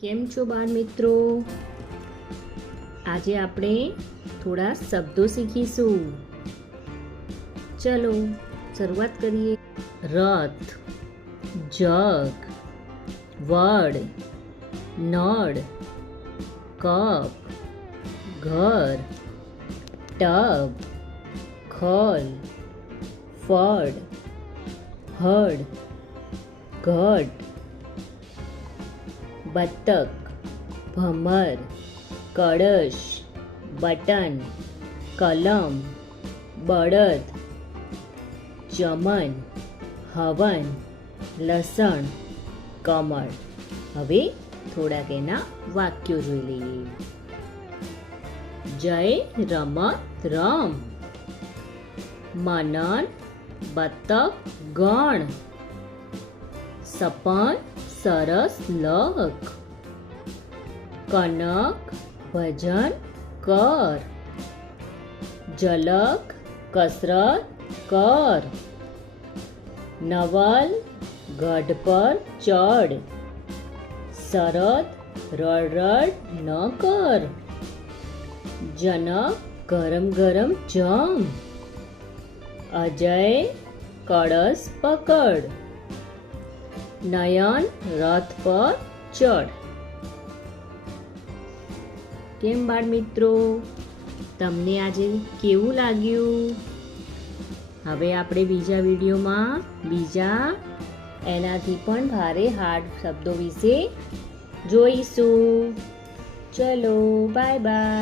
કેમ છો બાળ મિત્રો? આજે આપણે થોડા શબ્દો શીખીશું. ચલો, શરૂઆત કરીએ. રથ, જગ, વડ, નળ, કપ, ઘર, ટબ, ખલ, ફળ, હળ, ઘટ બતક, ભમર, કળશ, બટન, કલમ, બળદ, ચમન, હવન, લસણ, કમળ. હવે થોડાક એના વાક્યો જોઈ લઈએ. જય રમત રમ. મનન, બતક, ગણ. સપન સરસ લખ. કનક ભજન કર. જલક કસરત કર. નવલ ગઢ પર ચડ શરદ રડરડ ન કર. જનક ગરમ ગરમ જમ. અજય કળશ પકડ. નયન, રથ પર ચડ કેમ બાળ મિત્રો? તમને આજે કેવું લાગ્યું? હવે આપણે બીજા વિડીયોમાં બીજા એનાથી પણ ભારે હાર્ડ શબ્દો વિશે જોઈશું. ચલો બાય બાય